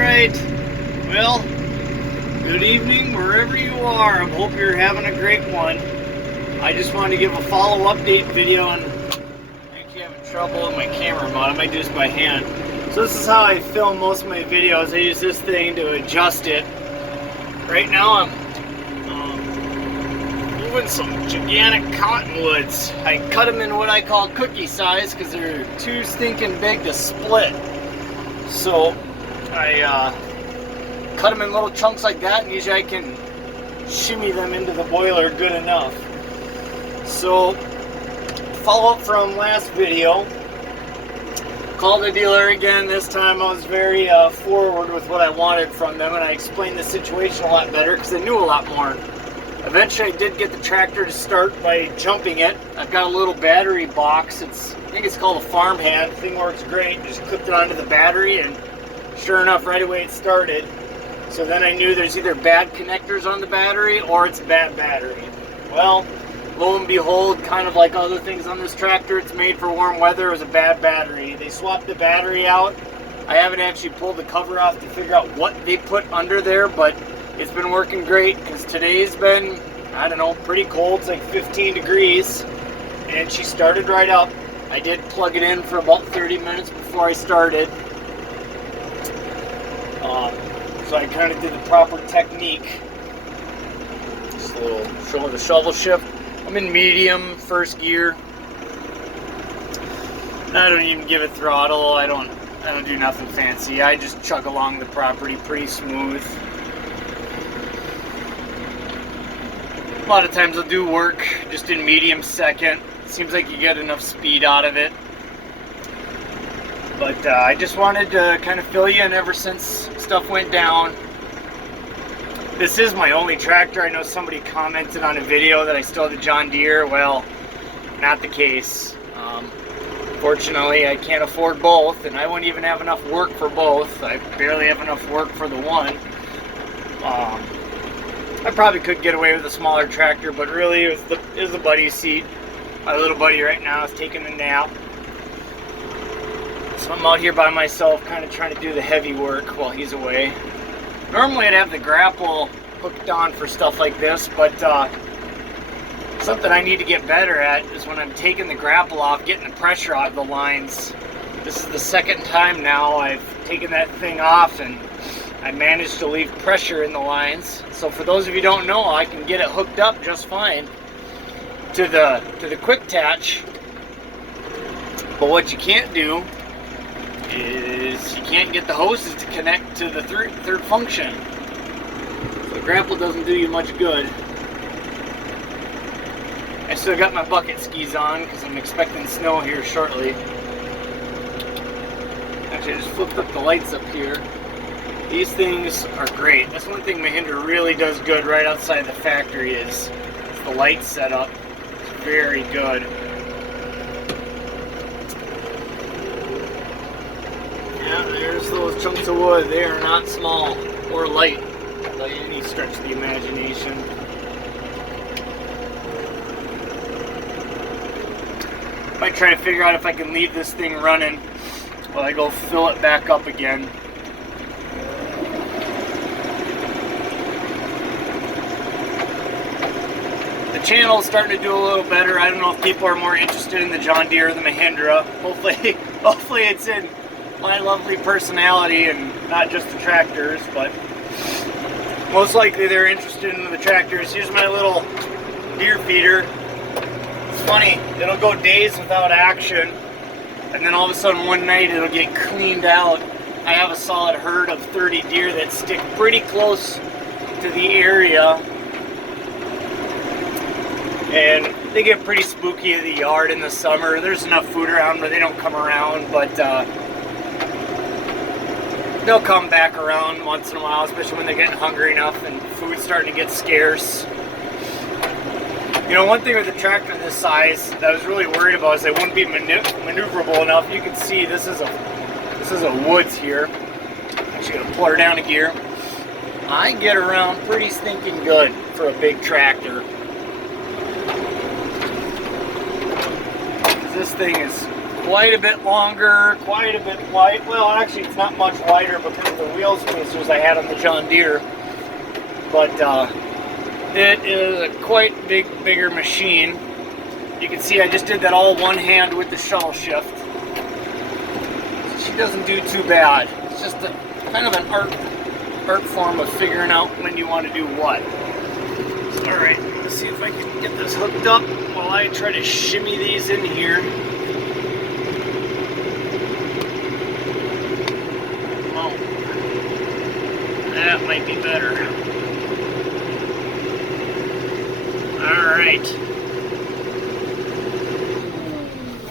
Alright, well, good evening wherever you are. I hope you're having a great one. I just wanted to give a follow update video on, I'm actually having trouble with my camera mount. I might do this by hand. So this is how I film most of my videos. I use this thing to adjust it. Right now I'm moving some gigantic cottonwoods. I cut them in what I call cookie size because they're too stinking big to split. So I cut them in little chunks like that, and usually I can shimmy them into the boiler good enough. So, follow up from last video. Called the dealer again. This time I was very forward with what I wanted from them, and I explained the situation a lot better because I knew a lot more. Eventually I did get the tractor to start by jumping it. I've got a little battery box. I think it's called a farmhand. The thing works great. Just clipped it onto the battery, and sure enough, right away it started. So then I knew there's either bad connectors on the battery or it's a bad battery. Well, lo and behold, kind of like other things on this tractor, it's made for warm weather. It was a bad battery. They swapped the battery out. I haven't actually pulled the cover off to figure out what they put under there, but it's been working great because today's been, I don't know, pretty cold. It's like 15 degrees, and she started right up. I did plug it in for about 30 minutes before I started. So I kind of did the proper technique. Just a little show the shovel shift. I'm in medium, first gear. I don't even give it throttle. I don't do nothing fancy. I just chug along the property pretty smooth. A lot of times I'll do work just in medium second. Seems like you get enough speed out of it. But I just wanted to kind of fill you in ever since stuff went down. This is my only tractor. I know somebody commented on a video that I still have the John Deere. Well, not the case. Fortunately, I can't afford both, and I wouldn't even have enough work for both. I barely have enough work for the one. I probably could get away with a smaller tractor, but really it was the buddy's seat. My little buddy right now is taking a nap. So I'm out here by myself, kind of trying to do the heavy work while he's away. Normally I'd have the grapple hooked on for stuff like this, but something I need to get better at is when I'm taking the grapple off, getting the pressure out of the lines. This is the second time now I've taken that thing off, and I managed to leave pressure in the lines. So for those of you who don't know, I can get it hooked up just fine to the quick attach. But what you can't do is you can't get the hoses to connect to the third function. So the grapple doesn't do you much good. I still got my bucket skis on because I'm expecting snow here shortly. Actually, I just flipped up the lights up here. These things are great. That's one thing Mahindra really does good right outside the factory is the light setup. It's very good. Yeah, there's those chunks of wood. They are not small or light by any stretch of the imagination. Might try to figure out if I can leave this thing running while I go fill it back up again. The channel's starting to do a little better. I don't know if people are more interested in the John Deere or the Mahindra. Hopefully it's in my lovely personality and not just the tractors, but most likely they're interested in the tractors. Here's my little deer feeder. It's funny, it'll go days without action, and then all of a sudden one night it'll get cleaned out. I have a solid herd of 30 deer that stick pretty close to the area, and they get pretty spooky in the yard in the summer. There's enough food around where they don't come around, but they'll come back around once in a while, especially when they're getting hungry enough and food's starting to get scarce. You know, one thing with a tractor this size that I was really worried about is they wouldn't be maneuverable enough. You can see this is a woods here. I'm actually gonna pull her down a gear. I get around pretty stinking good for a big tractor. This thing is quite a bit longer, quite a bit wide. Well, actually, it's not much wider because of the wheel spacers I had on the John Deere. But it is a quite bigger machine. You can see I just did that all one hand with the shuttle shift. She doesn't do too bad. It's just a kind of an art form of figuring out when you want to do what. All right, let's see if I can get this hooked up while I try to shimmy these in here. Oh, that might be better. All right.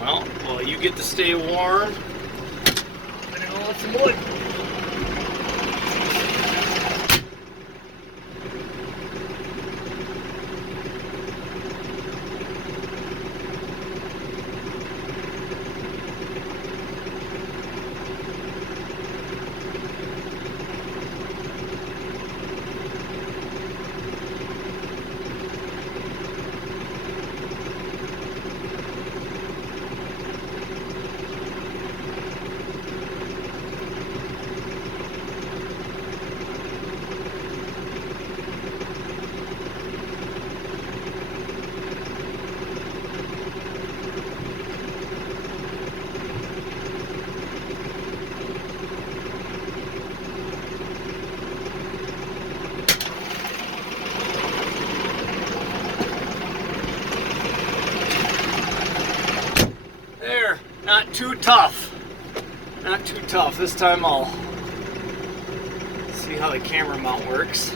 Well, while you get to stay warm, I'm gonna go with some wood. Not too tough. Not too tough. This time I'll see how the camera mount works.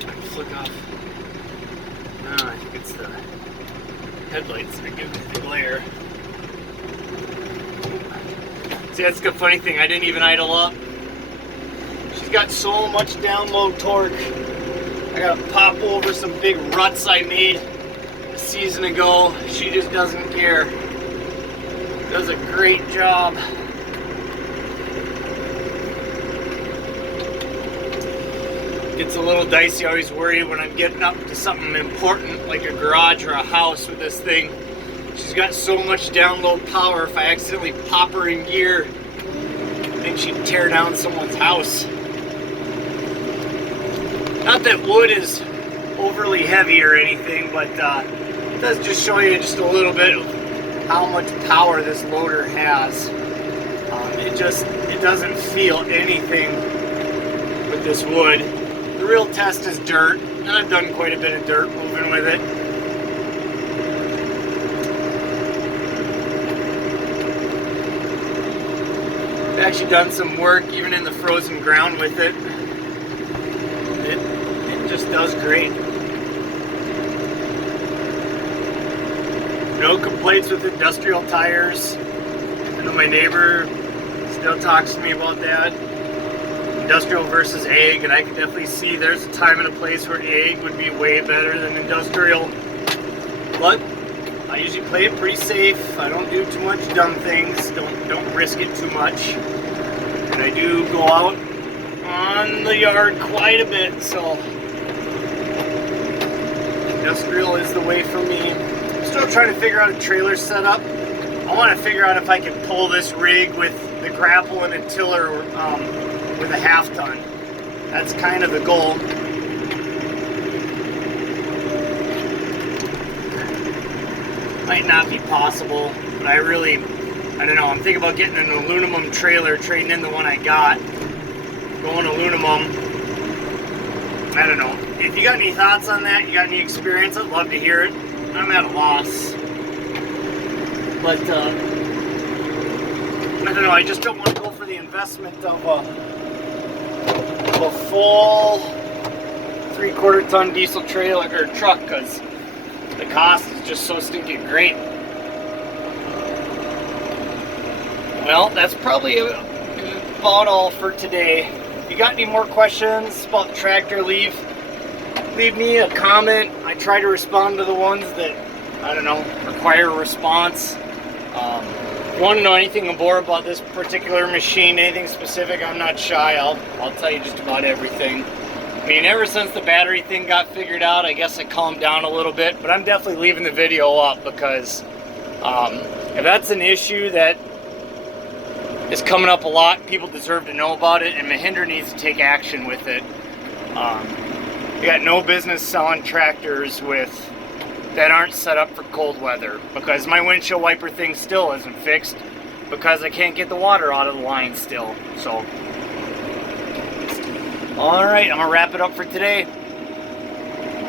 I can flick off. No, I think it's the headlights that give me the glare. See, that's the funny thing. I didn't even idle up. She's got so much download torque. I gotta pop over some big ruts I made a season ago. She just doesn't care. Does a great job. Gets a little dicey. I always worry when I'm getting up to something important like a garage or a house with this thing. She's got so much download power. If I accidentally pop her in gear, I think she'd tear down someone's house. Not that wood is overly heavy or anything, but it does just show you just a little bit of how much power this loader has. It doesn't feel anything with this wood. The real test is dirt, and I've done quite a bit of dirt moving with it. I've actually done some work even in the frozen ground with it. It just does great. No complaints with industrial tires. I know my neighbor still talks to me about that. Industrial versus ag, and I can definitely see there's a time and a place where ag would be way better than industrial. But I usually play it pretty safe. I don't do too much dumb things. Don't risk it too much. And I do go out on the yard quite a bit, so industrial is the way for me. Still trying to figure out a trailer setup. I want to figure out if I can pull this rig with the grapple and a tiller with a half ton. That's kind of the goal. Might not be possible, but I don't know. I'm thinking about getting an aluminum trailer, trading in the one I got, going aluminum. I don't know. If you got any thoughts on that, you got any experience, I'd love to hear it. I'm at a loss. But, I don't know, I just don't want to go for the investment of a full 3/4 ton diesel trailer or truck, because the cost is just so stinking great. Well, that's probably about all for today. If you got any more questions about the tractor, leave me a comment. I try to respond to the ones that, I don't know, require a response. If you want to know anything more about this particular machine, anything specific, I'm not shy. I'll tell you just about everything. I mean, ever since the battery thing got figured out, I guess I calmed down a little bit, but I'm definitely leaving the video up because If that's an issue that is coming up a lot, people deserve to know about it, and Mahindra needs to take action with it. You got no business selling tractors that aren't set up for cold weather, because my windshield wiper thing still isn't fixed because I can't get the water out of the line still. So, alright, I'm going to wrap it up for today.